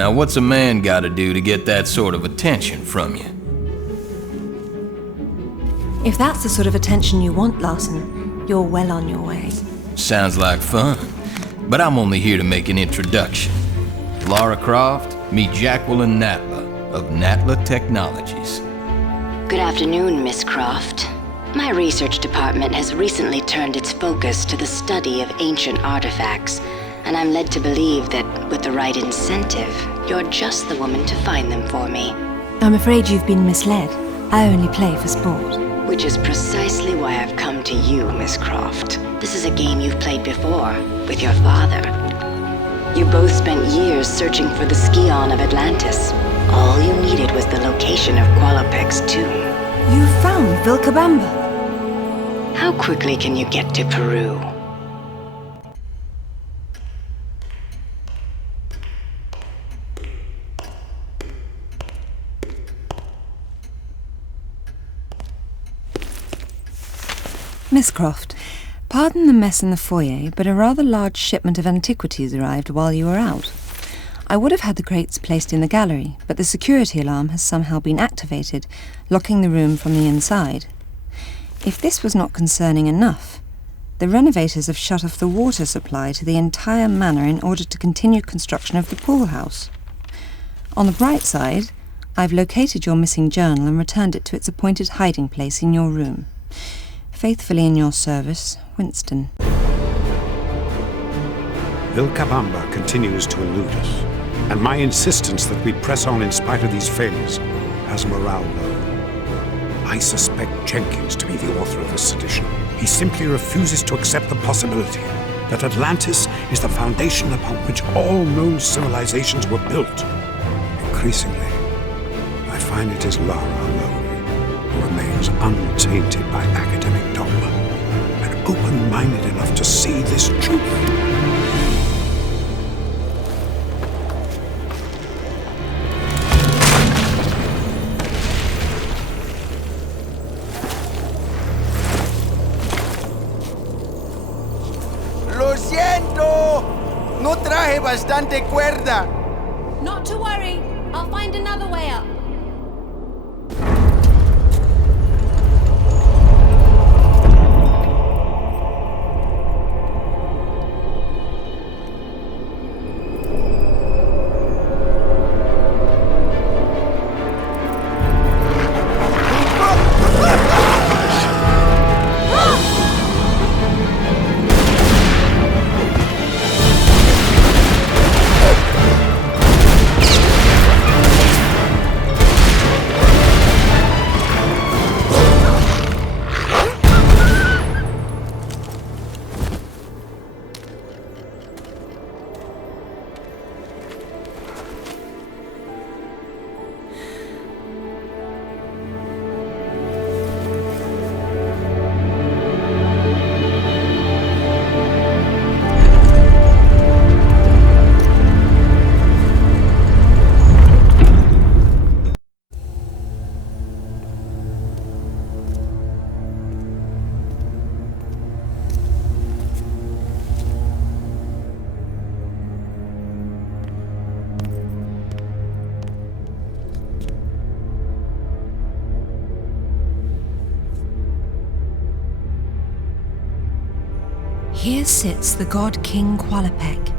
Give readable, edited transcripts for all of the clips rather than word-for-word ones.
Now what's a man gotta do to get that sort of attention from you? If that's the sort of attention you want, Larson, you're well on your way. Sounds like fun, but I'm only here to make an introduction. Lara Croft, meet Jacqueline Natla of Natla Technologies. Good afternoon, Miss Croft. My research department has recently turned its focus to the study of ancient artifacts, and I'm led to believe that with the right incentive, you're just the woman to find them for me. I'm afraid you've been misled. I only play for sport. Which is precisely why I've come to you, Miss Croft. This is a game you've played before, with your father. You both spent years searching for the Scion of Atlantis. All you needed was the location of Qualopec's tomb. You found Vilcabamba. How quickly can you get to Peru? Miss Croft, pardon the mess in the foyer, but a rather large shipment of antiquities arrived while you were out. I would have had the crates placed in the gallery, but the security alarm has somehow been activated, locking the room from the inside. If this was not concerning enough, the renovators have shut off the water supply to the entire manor in order to continue construction of the pool house. On the bright side, I've located your missing journal and returned it to its appointed hiding place in your room. Faithfully in your service, Winston. Vilcabamba continues to elude us, and my insistence that we press on in spite of these failures has morale low. I suspect Jenkins to be the author of this sedition. He simply refuses to accept the possibility that Atlantis is the foundation upon which all known civilizations were built. Increasingly, I find it is Lara alone who remains untainted by academic dogma and open-minded enough to see this truth. ¡Lo siento! No traje bastante cuerda. Not to worry. I'll find another way up. Here sits the god King Qualopec,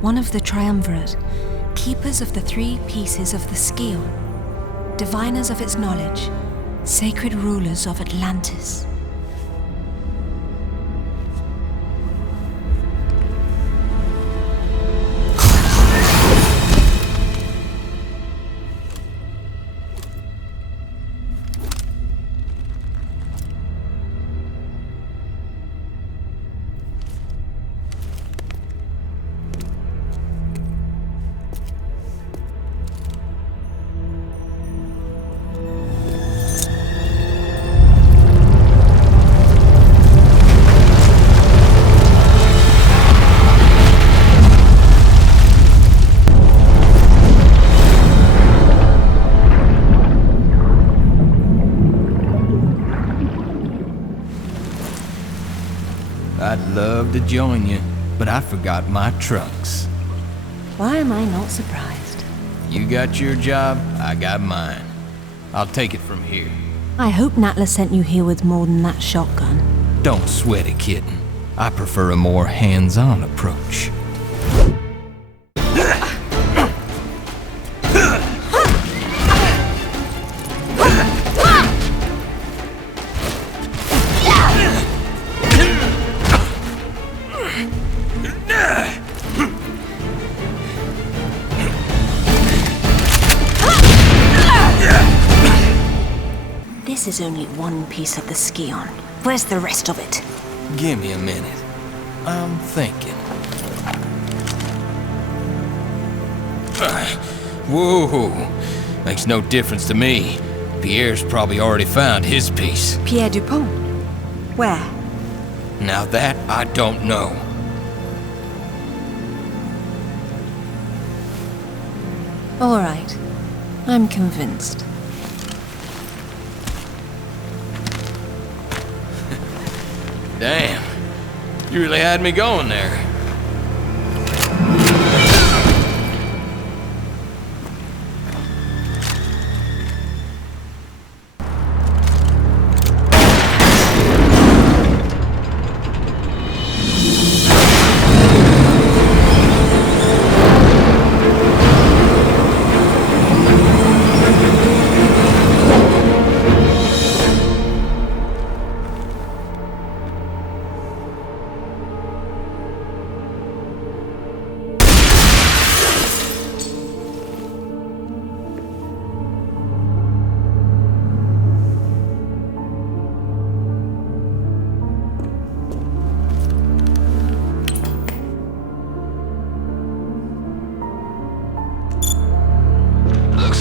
one of the triumvirate, keepers of the 3 pieces of the Scion, diviners of its knowledge, sacred rulers of Atlantis. I'd love to join you, but I forgot my trunks. Why am I not surprised? You got your job, I got mine. I'll take it from here. I hope Natla sent you here with more than that shotgun. Don't sweat it, kitten. I prefer a more hands-on approach. This is only one piece of the Skion. Where's the rest of it? Give me a minute. I'm thinking. Whoa, makes no difference to me. Pierre's probably already found his piece. Pierre Dupont? Where? Now that I don't know. All right. I'm convinced. Damn, you really had me going there.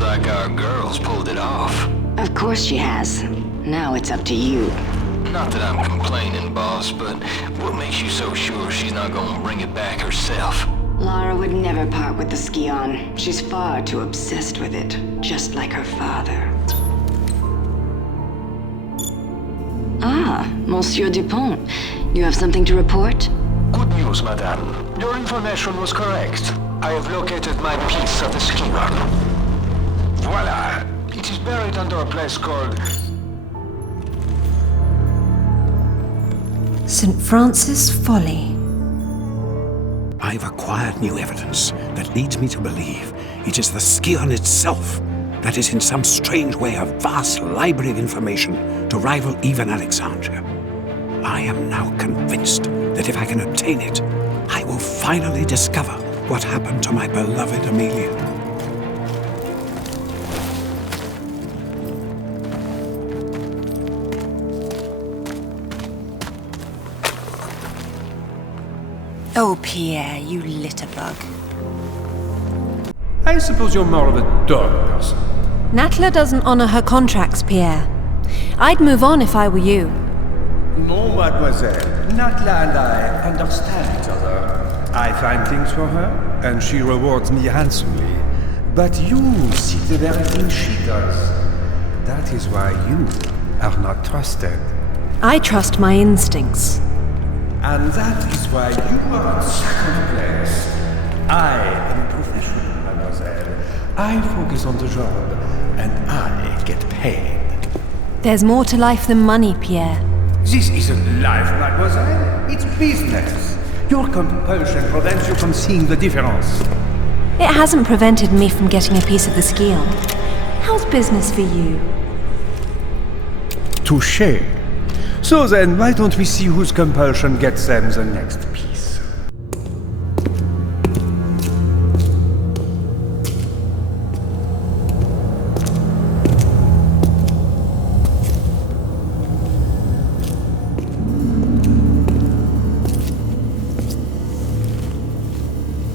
Like our girl's pulled it off. Of course she has. Now it's up to you. Not that I'm complaining, boss, but what makes you so sure she's not gonna bring it back herself? Lara would never part with the Skion. She's far too obsessed with it, just like her father. Ah, Monsieur Dupont. You have something to report? Good news, madame. Your information was correct. I have located my piece of the Skion. Voila! It is buried under a place called... St. Francis Folly. I've acquired new evidence that leads me to believe it is the Skion itself that is in some strange way a vast library of information to rival even Alexandria. I am now convinced that if I can obtain it, I will finally discover what happened to my beloved Amelia. Oh, Pierre, you litterbug. I suppose you're more of a dog person. Natla doesn't honor her contracts, Pierre. I'd move on if I were you. No, mademoiselle. Natla and I understand each other. I find things for her, and she rewards me handsomely. But you see the very thing she does. That is why you are not trusted. I trust my instincts. And that is why you are in second place. I am a professional, mademoiselle. I focus on the job, and I get paid. There's more to life than money, Pierre. This isn't life, mademoiselle. It's business. Your compulsion prevents you from seeing the difference. It hasn't prevented me from getting a piece of the Skion. How's business for you? Touché. So then, why don't we see whose compulsion gets them the next piece?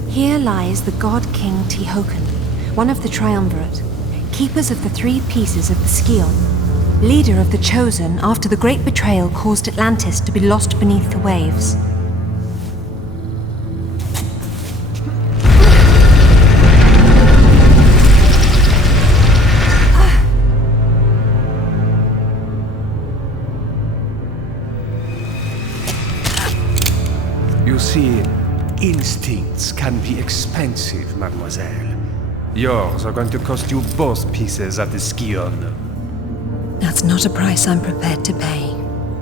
Here lies the God King Tihocan, one of the Triumvirate, keepers of the 3 pieces of the Skion, leader of the Chosen after the great betrayal caused Atlantis to be lost beneath the waves. You see, instincts can be expensive, mademoiselle. Yours are going to cost you both pieces of the Skion. That's not a price I'm prepared to pay.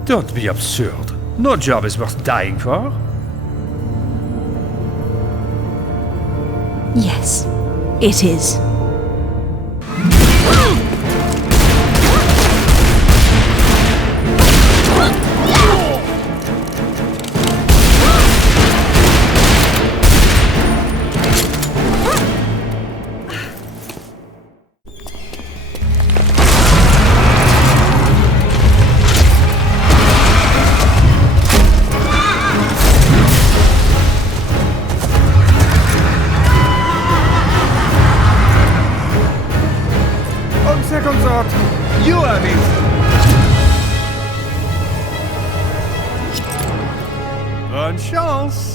Don't be absurd. No job is worth dying for. Yes, it is. Second thought, you have it! Bonne chance!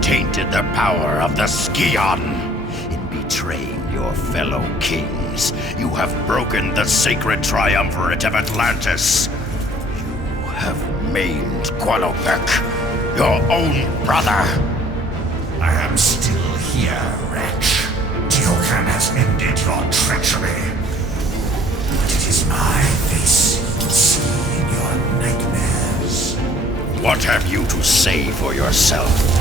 Tainted the power of the Skion. In betraying your fellow kings, you have broken the sacred triumvirate of Atlantis. You have maimed Qualopec, your own brother. I am still here, wretch. Tiokan has ended your treachery. But it is my face you will see in your nightmares. What have you to say for yourself?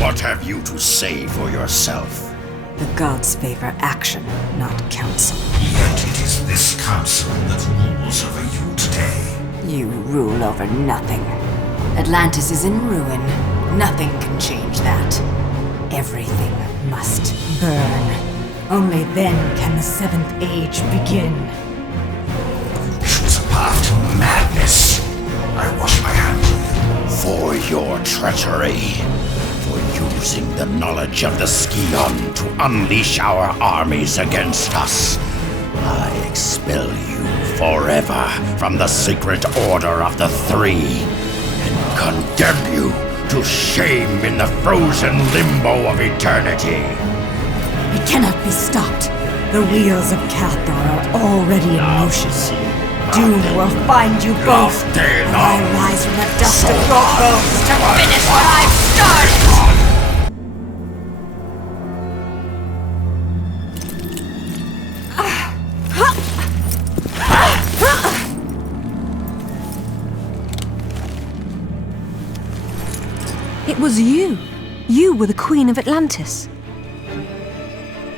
What have you to say for yourself? The gods favor action, not counsel. Yet it is this council that rules over you today. You rule over nothing. Atlantis is in ruin. Nothing can change that. Everything must burn. Only then can the Seventh Age begin. Choose a path to madness. I wash my hands of you. For your treachery. For using the knowledge of the Skion to unleash our armies against us. I expel you forever from the sacred order of the Three, and condemn you to shame in the frozen limbo of eternity. It cannot be stopped. The wheels of Cathar are already in motion. doom will find you both. I rise from the dust of your bones to finish what I've started! It was you. You were the Queen of Atlantis.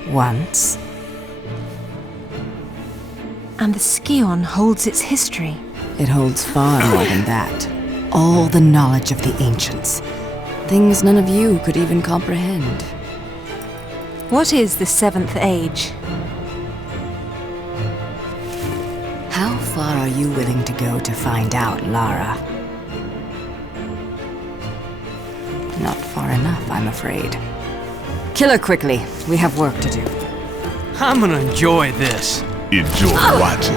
Once. And the Skion holds its history. It holds far more than that. All the knowledge of the ancients. Things none of you could even comprehend. What is the Seventh Age? How far are you willing to go to find out, Lara? Not far enough, I'm afraid. Kill her quickly. We have work to do. I'm gonna enjoy this. Enjoy watching.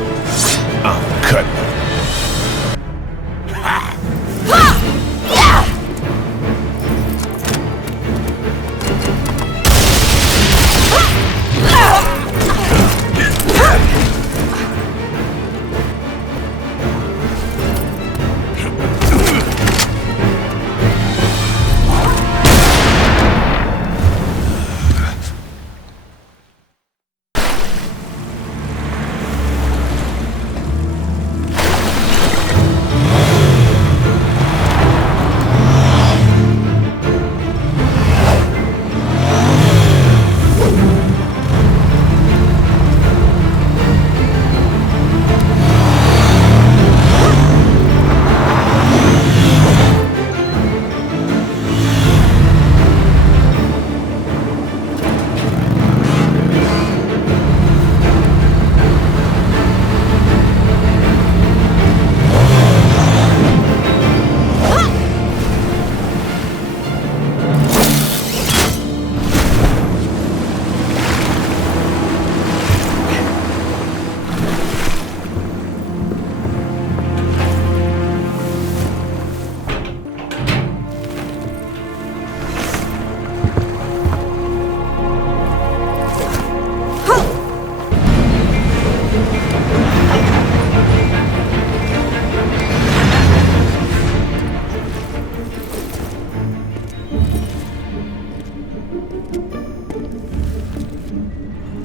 I'm cutting.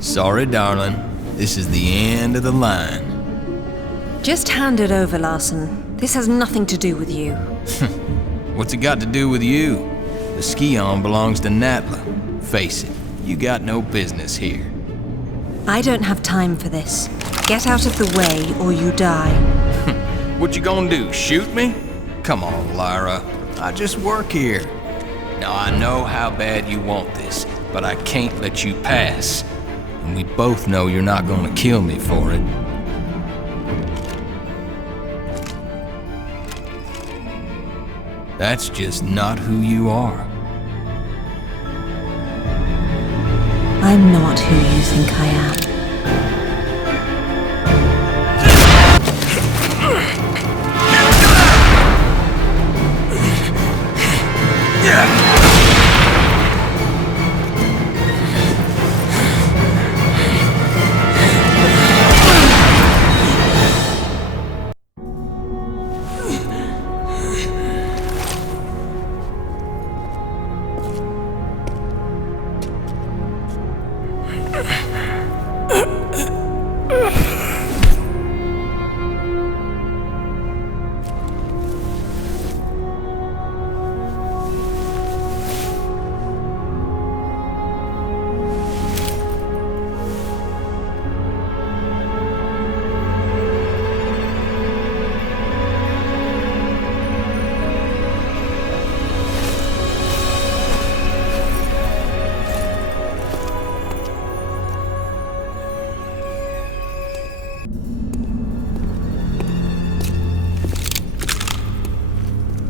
Sorry, darling. This is the end of the line. Just hand it over, Larson. This has nothing to do with you. What's it got to do with you? The Skion belongs to Natla. Face it, you got no business here. I don't have time for this. Get out of the way or you die. What you gonna do, shoot me? Come on, Lyra. I just work here. Now, I know how bad you want this, but I can't let you pass. And we both know you're not gonna kill me for it. That's just not who you are. I'm not who you think I am.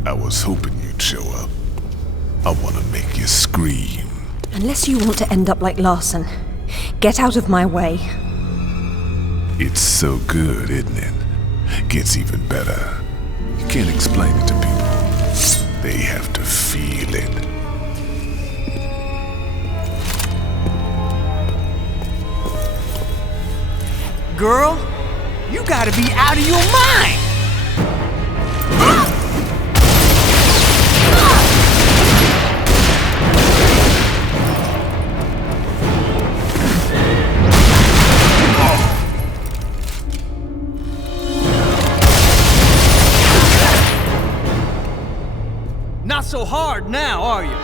I was hoping you'd show up. I want to make you scream. Unless you want to end up like Larson. Get out of my way. It's so good, isn't it? Gets even better. You can't explain it to people. They have to feel it. Girl, You gotta be out of your mind! Not so hard now, are you?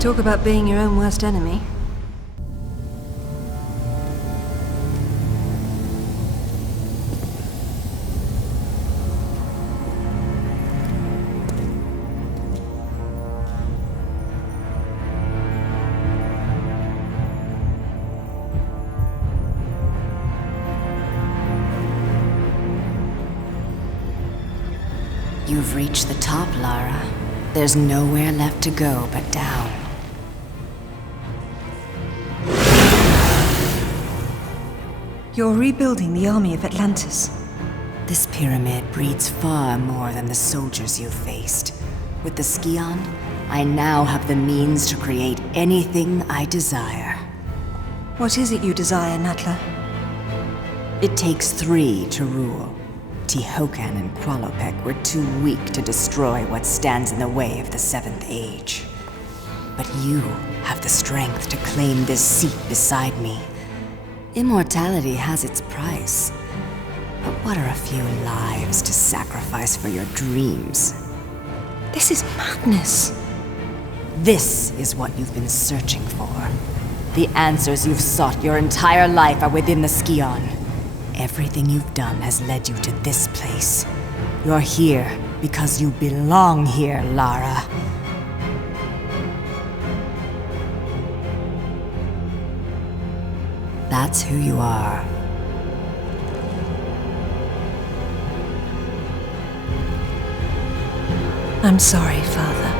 Talk about being your own worst enemy. You've reached the top, Lara. There's nowhere left to go but down. You're rebuilding the army of Atlantis. This pyramid breeds far more than the soldiers you've faced. With the Scion, I now have the means to create anything I desire. What is it you desire, Natla? It takes 3 to rule. Tihocan and Qualopec were too weak to destroy what stands in the way of the 7th Age. But you have the strength to claim this seat beside me. Immortality has its price. But what are a few lives to sacrifice for your dreams? This is madness. This is what you've been searching for. The answers you've sought your entire life are within the Scion. Everything you've done has led you to this place. You're here because you belong here, Lara. That's who you are. I'm sorry, Father.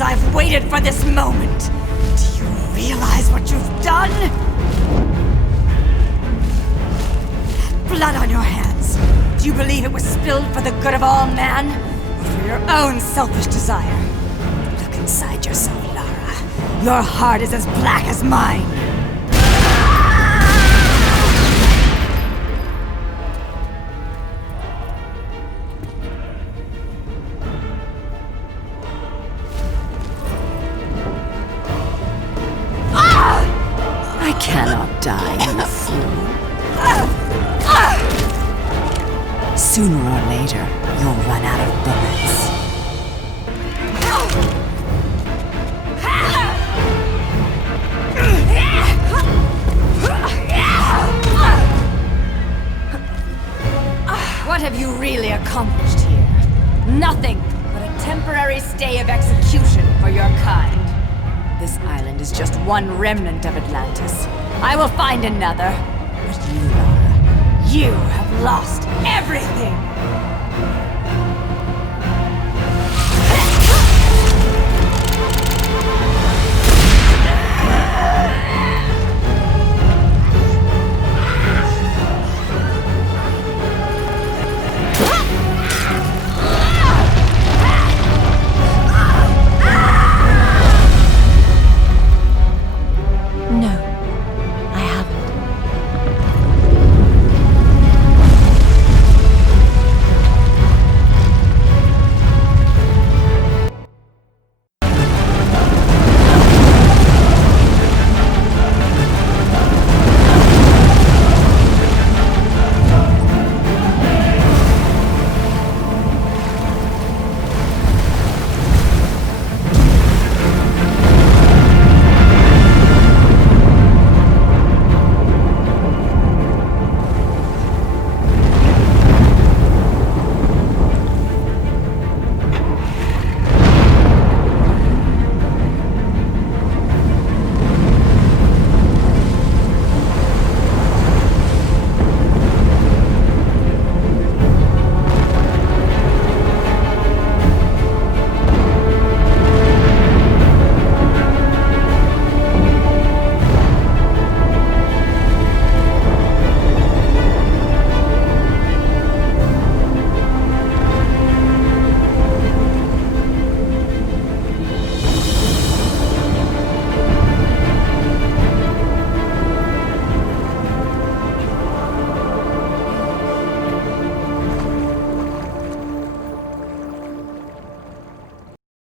I've waited for this moment. Do you realize what you've done? That blood on your hands. Do you You believe it was spilled for the good of all man? Or for your own selfish desire? Look inside yourself, Lara. Your heart is as black as mine. I cannot die, you fool. Sooner or later, you'll run out of bullets. What have you really accomplished here? Nothing but a temporary stay of execution for your kind. This island is just one remnant of Atlantis. I will find another. But you, Lara, you have lost everything!